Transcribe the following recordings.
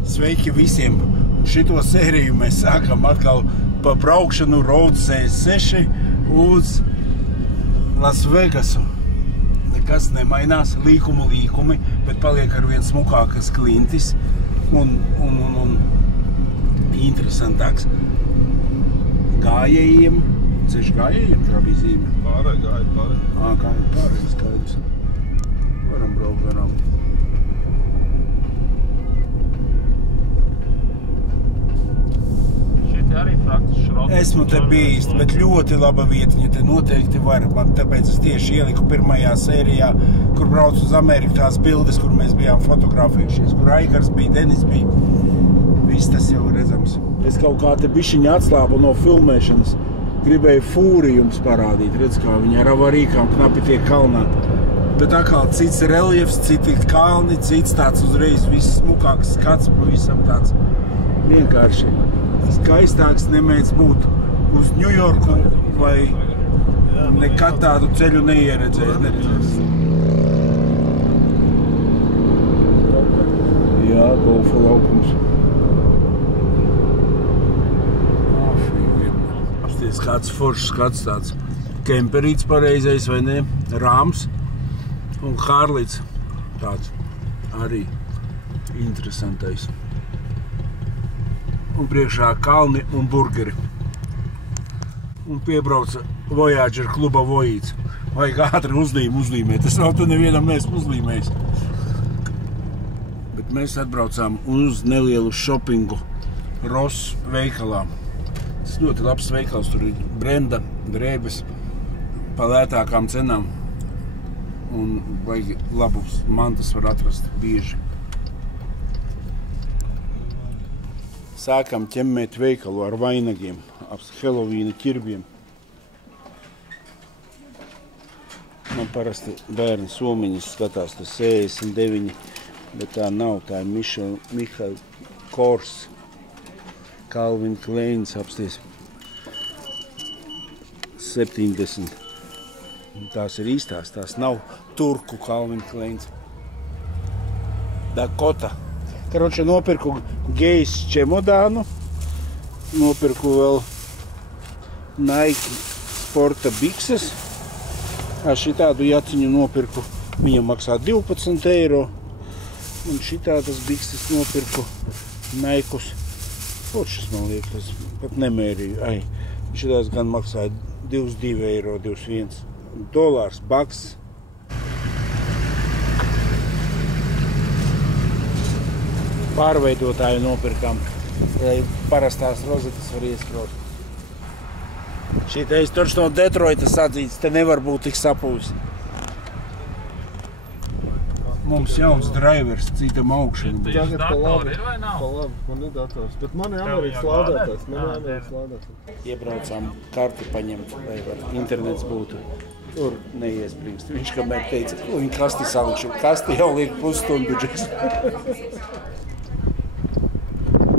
Sveiki visiem! Šito sēriju mēs sākam atkal pa braukšanu Road 66 uz Las Vegasu. Nekas nemainās, līkumi, bet paliek ar vien smukākas klintis un interesantāks gājējiem. Ceļš gājējiem, tā bija zīme? Pārēj, skaidrs. Varam braukt garām. Esmu te bijis, bet ļoti laba vietiņa, te noteikti var. Man tāpēc es tieši ieliku pirmajā sērijā, kur braucu uz Ameriku, tās bildes, kur mēs bijām fotografējušies, kur Aigars bija, Denis bija. Viss tas jau redzams. Es kaut kā te bišķiņa atslāpu no filmēšanas. Gribēju fūri jums parādīt, redz, kā viņi ar avarīkām knapi tiek kalnā. Bet atkal cits reliefs, citi kalni, cits tāds uzreiz viss smukāks skats, pavisam tāds vienkārši. Skaistāks nemēdz būt uz Ņujorku vai nekad tādu ceļu neieredzējis. Jā, golfa laukums. Apsties kāds foršs skats tāds kemperīts pareizais vai ne, rāms un Harlīts tāds arī interesantais. Un priekšā kalni un burgeri. Un piebrauca Voyager kluba Vojīts. Vajag ātri uzlīmēt. Es vēl te nevienam neesmu uzlīmējis. Bet mēs atbraucām uz nelielu šopingu Ross veikalā. Tas ļoti labs veikals. Tur ir brenda, drēbes pa lētākām cenām. Un vajag labus mantas var atrast bieži. Sākam ķemmēt veikalu ar vainagiem, ap Helovīna ķirbiem. Man parasti bērni somiņas skatās, tas 69, bet tā nav, tā ir Michael Kors, Calvin Kleins apsties 70. Tās ir īstās, tās nav turku Calvin Kleins. Dakota. Karoče, nopirku Gejs čemodānu, nopirku vēl Nike sporta bikses. Šitādu jaciņu nopirku, viņam maksā 12 eiro. Un šitādas bikses nopirku Nikeus. Foršas, man liekas, pat nemērīju. Šitās gan maksāja 22 eiro, 21 dolārs, baks. Pārveidotāju nopirkām, lai parastās rozetes var ieskrot. Šitais taču no Detroitas atzīts, te nevar būt tik sapūs. Mums jauns drivers, citam augšana. Tagad datori ir vai nav? Pa labi, man ir dators, bet man ir Amerikas lādētājs. Iebraucām karti paņemt, lai var internets būtu. Tur neiesprīgst. Viņš kamēr teica, viņa kasti salikšu. Kasti jau liek pusstundu džeks.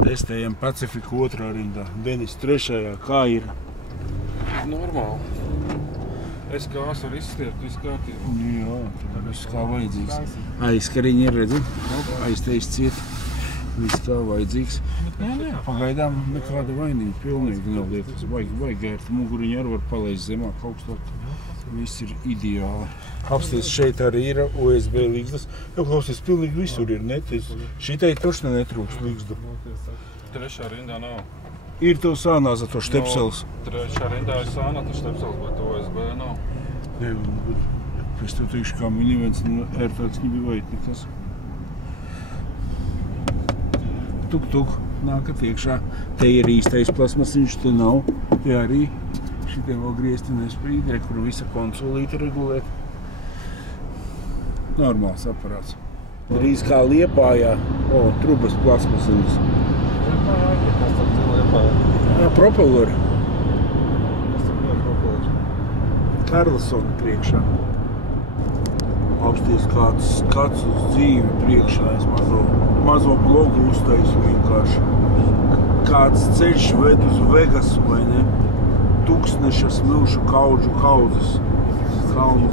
Testējam Pacifiku 2. rindā, Denis 3. Kā ir? Normāli. Es kāsu var izstiept, viss kārtībā. Jā, tur viss kā vajadzīgs. Aizskariņi ir, redzi? Aizteiz ciet. Viss kā vajadzīgs. Jā, pagaidām nekāda vainība. Pilnīgi nav lietas. Vajag gērt. Muguriņi arī var palaist zemāk, augstāk. Viss ir ideāli. Apsties šeit arī ir USB līgzdas. Jau klausies, pilnīgi visur ir netis. Šitai tošana netrūks līgzdu. 3. rindā nav. Ir tev sānā za to štepsels. 3. rindā ir sānā tas štepsels, bet USB nav. Ne, bet es tev teikšu, kā minivens ērtāks nebivait nekas. Tuk, nākat iekšā. Te ir īstais plasmasiņš, te nav. Te arī. Šitiem vēl griezti nespīd, kur visa konsolīta regulēt. Normāls aparāts. Drīz kā Liepājā. Trubas plasmasiņas. Propelleri. Karlsona priekšā. Apsties kāds skats uz dzīvi priekšā. Es mazo blogu uztaisu vienkārši. Kāds ceļš ved uz Vegasu, vai ne? Tūkstneša smilšu kaudžu kaudzes. Kalnu.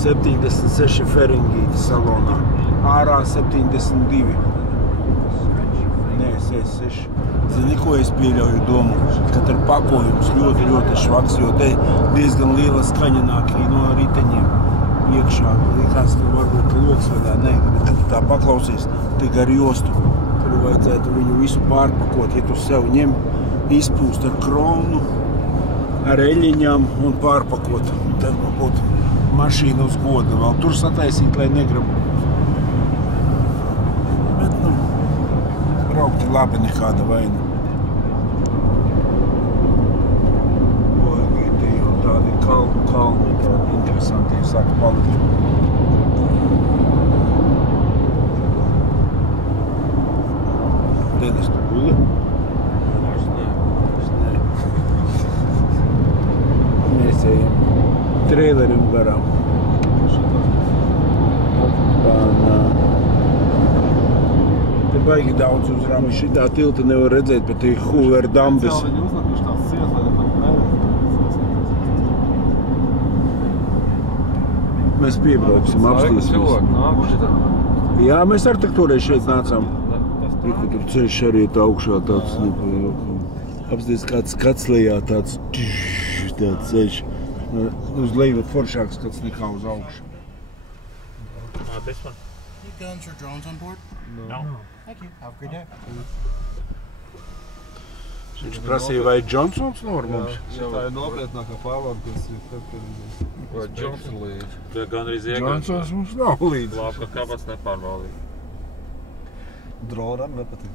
76 Ferengīti salonā. ārā 72. Nē, 66. Zini, ko es pieļauju domu? Kad ar pakojums ļoti švaks, jo te diezgan liela skaņa nāk no riteņiem iekšā. Likās, ka varbūt loks vadā. Nē, bet kad tu tā paklausies, tik ar jostu, tur vajadzētu viņu visu pārpakot. Ja tu sev ņem, izpūst ar kronu, ar eļiņām un pārpakot. Tad būtu mašīna uz goda vēl tur sataisīt, lai negrabu. Bet, braukt ir labi, nekāda vaina. Boigi, te jau tādi kalni, tādi interesanti sāk palikt. Denis, tu guli? Mēs ejam trailerim garām. Te baigi daudz uzrāmi. Šitā tilta nevar redzēt, bet ir Hoover dambis. Mēs piebrauksim, apstīsimies. Jā, mēs ar tak toreiz šeit nācām. Tur ceļš arī tā augšā tāds apsties kāds skats lejā, tāds ceļš. Uz leju foršāks skats nekā uz augšu. This one? Any guns or drones on board? No. Thank you. Have a good day. Viņš prasīja, vai Johnsons var mums? Tā ir nopietnākā pārvalda, kas ir tad, kad... Vai Johnson līdz? Tā gan arī ziegans. Johnsons mums nav līdz. Labi, ka kāpēc nepārvaldīja. Dronam nepatīk.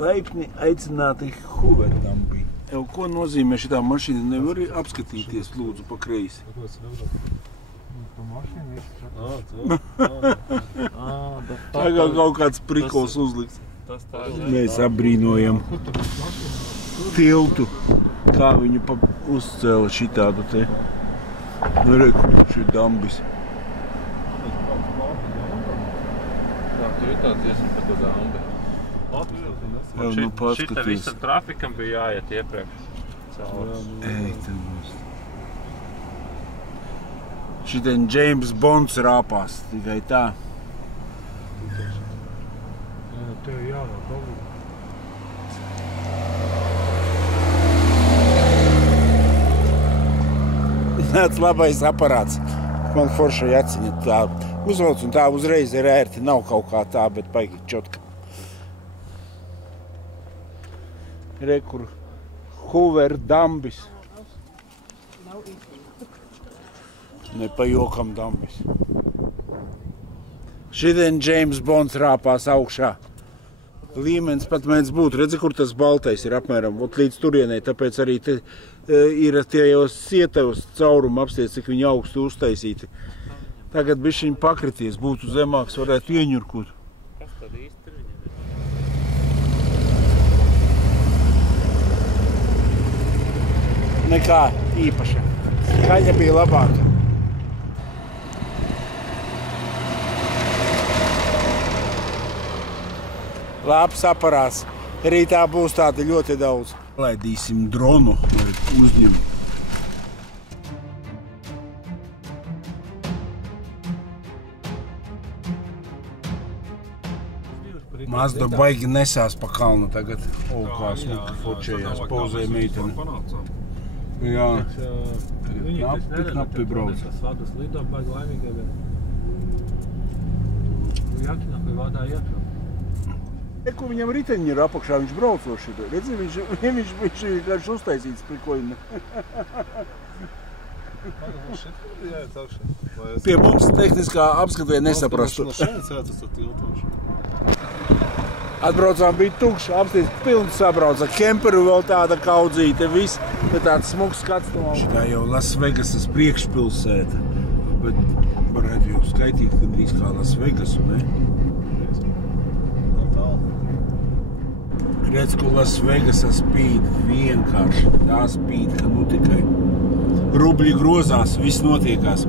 Laipni aicināti Hoover dambī. Ko nozīmē šitā mašīna? Nevar apskatīties, lūdzu, pa kreisi. Kāpēc nevar? Pa mašīnu Tagad kaut kāds prikols uzliks. Mēs apbrīnojam tiltu, kā viņu uzcēla šitādu te. Nu, reku, šī dambis. Jā, tur ir tāds iesam par to dambi. Šita visa trafikam bija jāiet iepriekš. Ej, tad mums. Šitien James Bonds rāpās, tikai tā. Tev jānāk obligāti. Nāc labais aparāts. Man forša jaciņa tā uzvelc un tā uzreiz ir ērti. Nav kaut kā tā, bet baigi čotka. Rekur Hoover dambis. Ne pa jokam dambis. Šodien James Bonds rāpās augšā. Līmenis pat mēdz būt. Redzi, kur tas baltais ir apmēram līdz turienei. Tāpēc arī te ir tie jau sietavas caurumi apstiet, cik viņi augstu uztaisīti. Tagad bišķiņ pakrities, būtu zemāks, varētu ieņurkot. Kas tad īsti viņa? Nekā īpaša. Kaļa bija labāka. Labs aparāts. Rītā būs tādi ļoti daudz. Laidīsim dronu, lai uzņem. Mazda baigi nesās pa kalnu tagad. O, kā smuki fočējās, pauzēja meitene. Jā. Tagad knapi brauc. Vadas lido baigi laimīgai, bet jākināk, vai vadā iekļūt. Ko viņam riteņi ir apakšā, viņš braucoši. Redzi, viņš vienkārši uztaisīts prikojumi. Pie mums tehniskā apskatē nesaprastu. Atbraucām bija tukši, apsties pilns sabrauca. Kemperu vēl tāda kaudzīte, viss. Bet tāds smuks skats no. Šitā jau Las Vegasas priekšpilsēta. Bet varētu jau skaitīt, ka drīz kā Las Vegasu, ne? Redz, ko Las Vegasā spīd vienkārši. Tā spīd, ka nu tikai rubļi grozās, viss notiekās.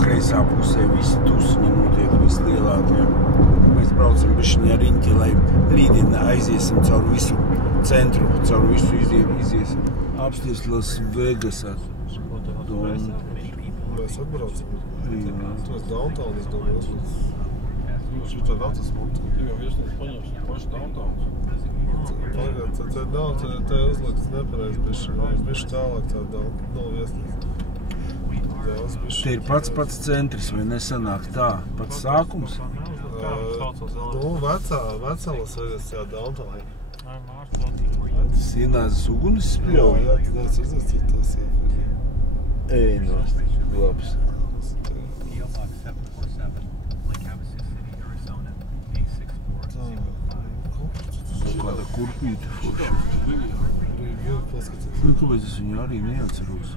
Kreisā pusē visi tusiņi notiek, viss lielākie. Mēs braucam bišķiņi ar riņķi, lai rītdien aiziesim caur visu centru, caur visu iziesim. Apsties Las Vegasā. Mēs atbraucam. Tu esi downtown, es domāju, šī tā daudz smūta. Tu jau viesnīca paņemsi paši downtowns. Pagad, te uzlikts nepareiz, bišķi tālāk tā nav viesnīca. Te ir pats centrs, vai nesanāk tā? Pats sākums? Vecā Las Vegas, jā, downtown. Sienāzes ugunis spļauj? Jā, tas uzlicis tās, jā. Ej, labs. Kāda kurpīta forša. Kāpēc es viņu arī neatceros?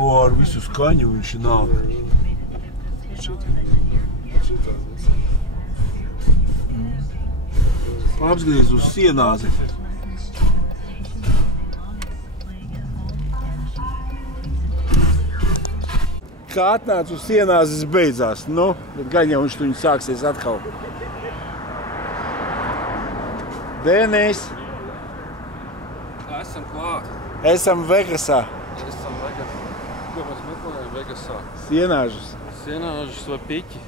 Ar visu skaņu viņš nāk. Apskaties uz Sienāzi. Kā atnāc uz Sienāzes beidzās, nu, bet gan jau viņš tuņi sāksies atkal. Denis! Esam klāt. Esam Vegasā. Esam Vegasā. Ko mēs meklējam Vegasā? Sienāžus. Sienāžus vai piķi?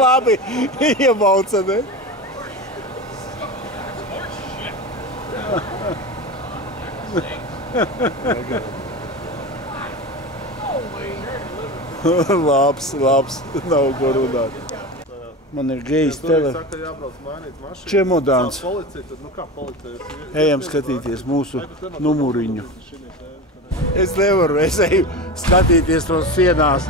Labi, iemauca, ne? Labs, nav ko runāt. Man ir gejs tele. Čemodāns. Ejam skatīties mūsu numuriņu. Es nevaru, es eju skatīties no Sienās.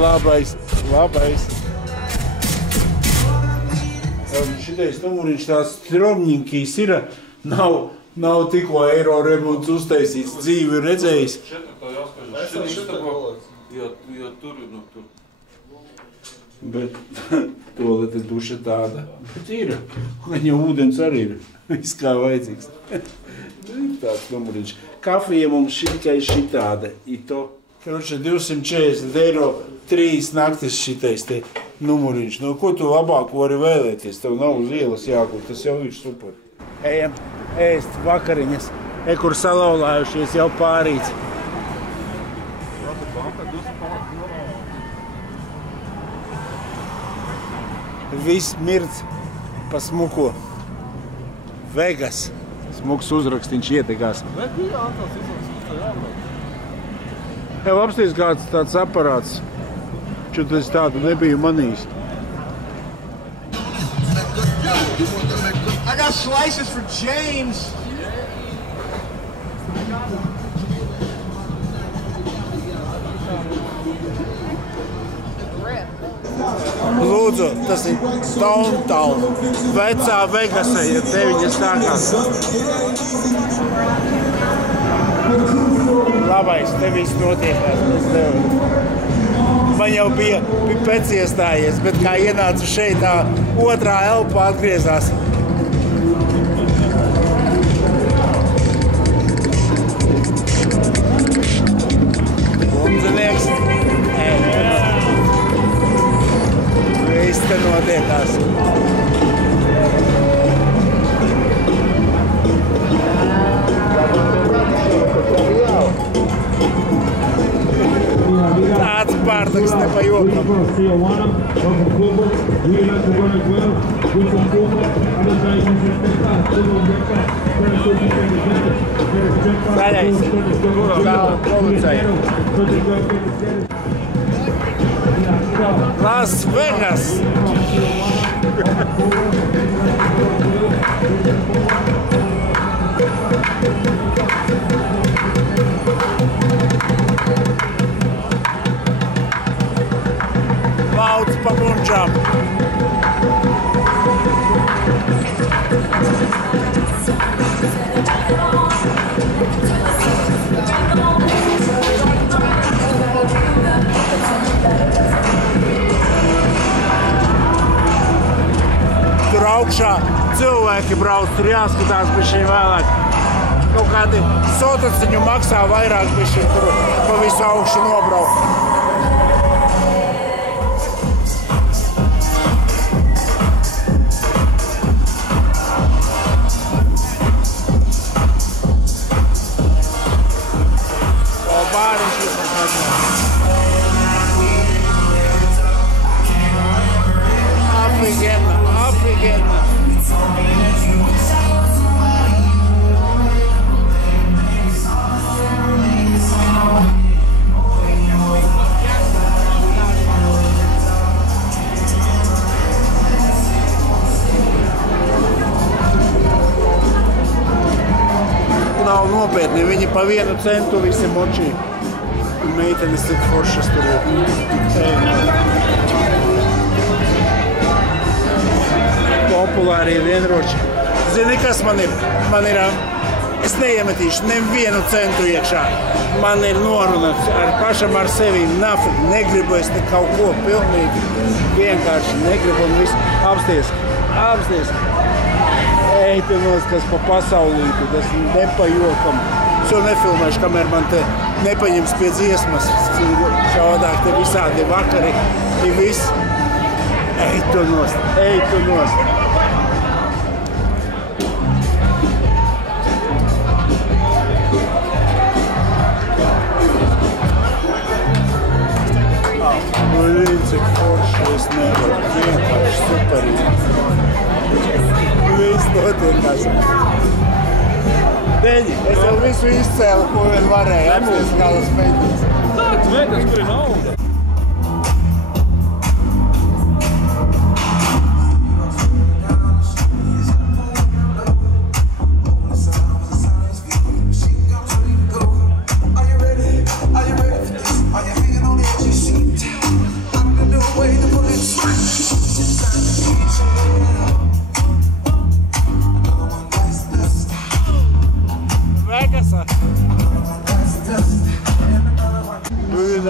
Labais. Šitais numuriņš tāds stromņinkīs ir, nav tikko eiro remonts uztaisīts, dzīvi redzējis. Jo tur. Bet tolete duša tāda. Bet ir, gan jau ūdens arī ir. Viss kā vajadzīgs. Tāds numuriņš. Kafija mums tikai šitāda. Ito. Karoče, 240 eiro 3 naktis šitais te numuriņš. No ko tu labāk vari vēlēties? Tev nav uz ielas jākur. Tas jau ir super. Ejam ēst vakariņas. Kur salaulājušies jau pārīts. Viss mirdz pa smuko. Vegas. Smuks uzrakstiņš ietekās. Jau apsties kāds tāds aparāts. Čut es tādu nebiju manījis. I got slices for James. Lūdzu, tas ir Downtown, vecā Vegasa, ja te viņa stākās. Labais, te viss notiekās. Man jau bija pēc iestājies, bet kā ienācu šeit, tā otrā elpa atgriezās. Lūdzinieks. Viss te notiekās. Tāds pārtaks ne pa jokam. Zaļais. Tālu policēja. Las Vegas! Lauds pa munčām! Tur augšā cilvēki brauc, tur jāskatās bišķiņ vēlāk. Kaut kādi sotaciņu maksā vairāk bišķiņ tur pa visu augšu nobraukt. nav nopietni, viņi pa 1 centu visi močī. Meitenes cik foršas tur ir. Populārie vienroči. Zini, kas man ir? Es neiemetīšu nevienu centu iekšā. Man ir noruna pašam ar sevi. Nafik, negribu es te kaut ko pilnīgi. Vienkārši negribu un visu. Apsties. Ej, tu nos, kas pa pasaulītu, tas nepajokam. Šo nefilmēšu, kamēr man te nepaņems pie dziesmas. Savādāk te visādi vakari ir viss. Ej, tu nos. Cik forši es nevaru. Vienkārši superīgi. Viss notiekās. Deņi, es jau visu izcēlu, ko vien varēju. Apsties kā tas meitnes. Tāds meitnes, kur ir nauda.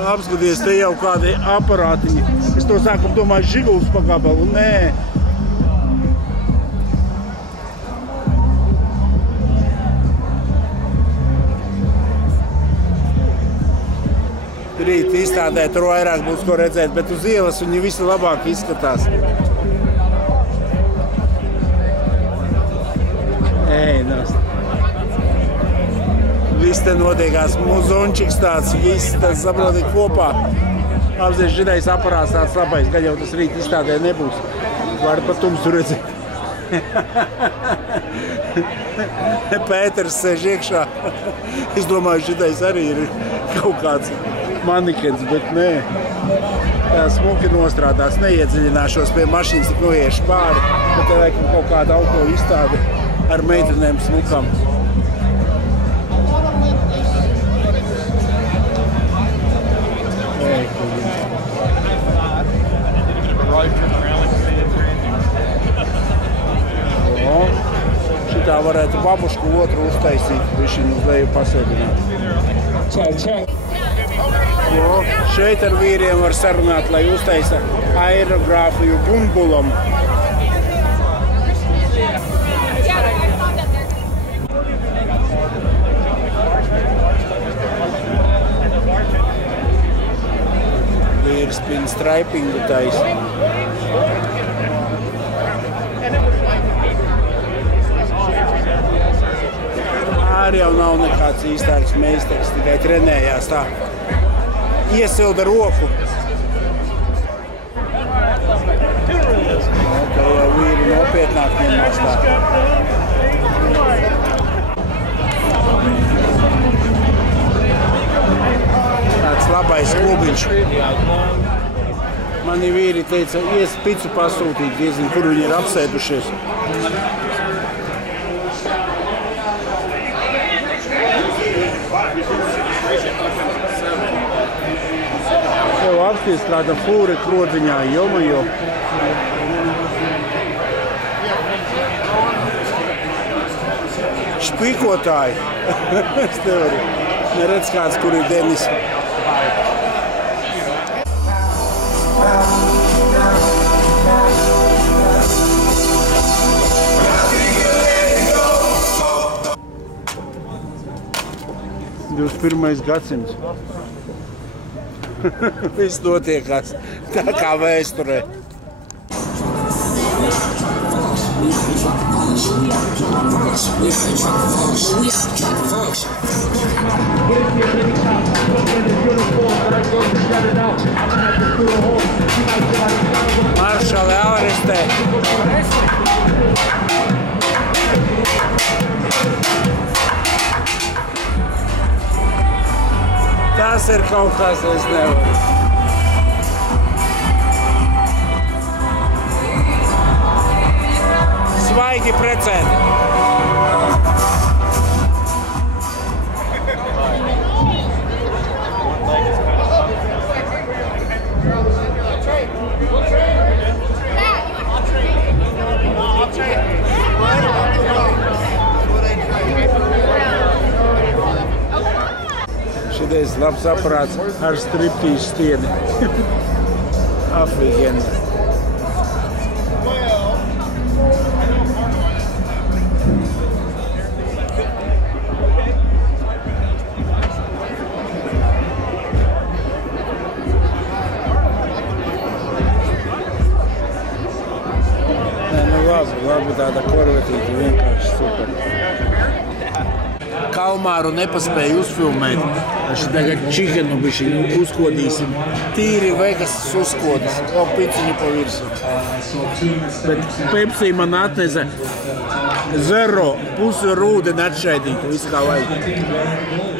Apskaties, te jau kādi aparātiņi. Es to sākumu domāju Žiguls pa gabalu. Nē. Rīt izstādē tur vairāk būs ko redzēt, bet uz ielas viņi visi labāk izskatās. Ej, nāc. Viss te notiekās muzončiks tāds, viss tas saproti kopā. Apzies, židais aparāts tāds labais, gan jau tas rīt izstādē nebūs. Var pa tumsu redzēt. Pēters sēž iekšā. Es domāju, židais arī ir kaut kāds manikens, bet nē. Tā smuki nostrādās, neiedziļināšos pie mašīnas, tik noiešu pāri, bet te vajag kaut kādu auto izstādi ar meitenēm smukam. Šitā varētu babušku otru uztaisīt, višķiņu uz leju pasēdināt. Šeit ar vīriem var sarunāt, lai uztaisa aerogrāfiju Gunbulam. Vīrs pinstripingu taisa. Arī jau nav nekāds īstāks meistars, tikai trenējās tā. Iesilda roku. Tā jau vīri nopietnāk ņemās tā. Tāds labais klubiņš. Mani vīri teica, ies picu pasūtīt, diezin, kur viņi ir apsēdušies. Tev apsties kāda fūre krodziņā, jomajo. Špikotāji. Es nevaru. Neredz kāds, kur ir Denis. Pirmais gadsimts. Viss notiekās tā kā vēsturē. Maršali ārestē. Tas ir kaut kas, es nevaru. Svaigi precēti. Kādreiz labs aparāts ar striptīšu stieni. Afigeni. Labi tāda korvetīte, vienkārši super. Kalmāru nepaspēju uzfilmēt. Aš tagad čikenu bišķi uzkodīsim. Tīri Vegasas uzkodas. Vēl piciņu pa virsu. Bet Pepsi man atnesa zero, pusi ar ūdeni atšaidītu, visu kā vajag.